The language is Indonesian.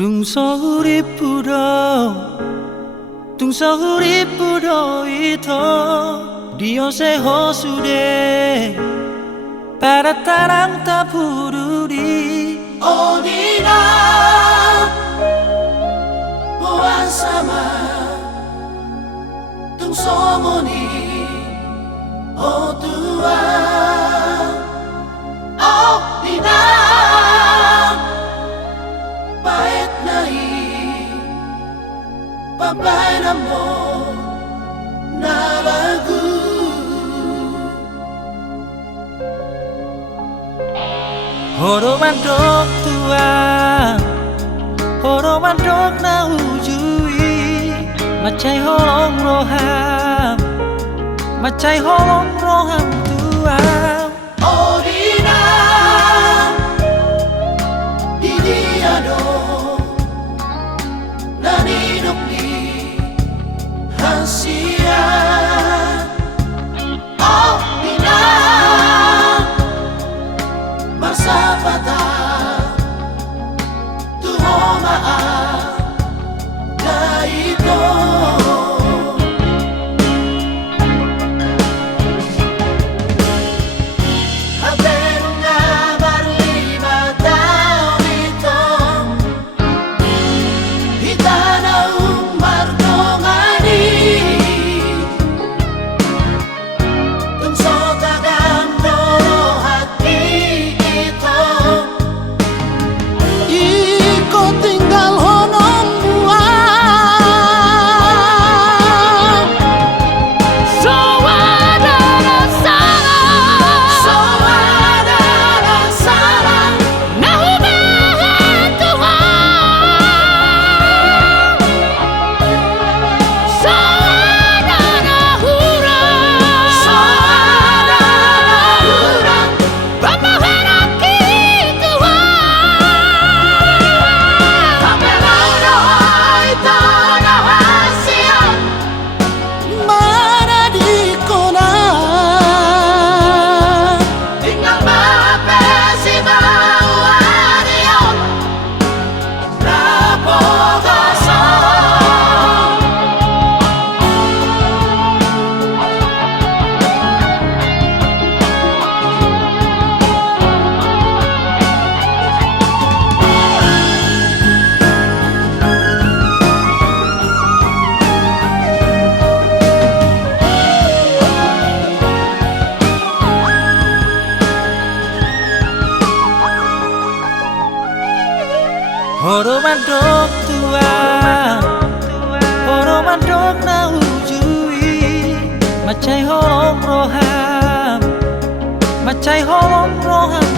Tungso urip puro itu Dio seho sude para tarang tak peduli Odina buwan sama Tungso moni oh Tuhan Odina pahit nai Babay na mo na lagu Horo mandok tua Horo mandok na ujui Macai holong roham Macai holong roham tua Odina Didiado Naninok ni Hansia Odina Marsapata Tuhomaan na ito Horo mandok tua Horo mandok na ujui Macai holong roham Macai holong roham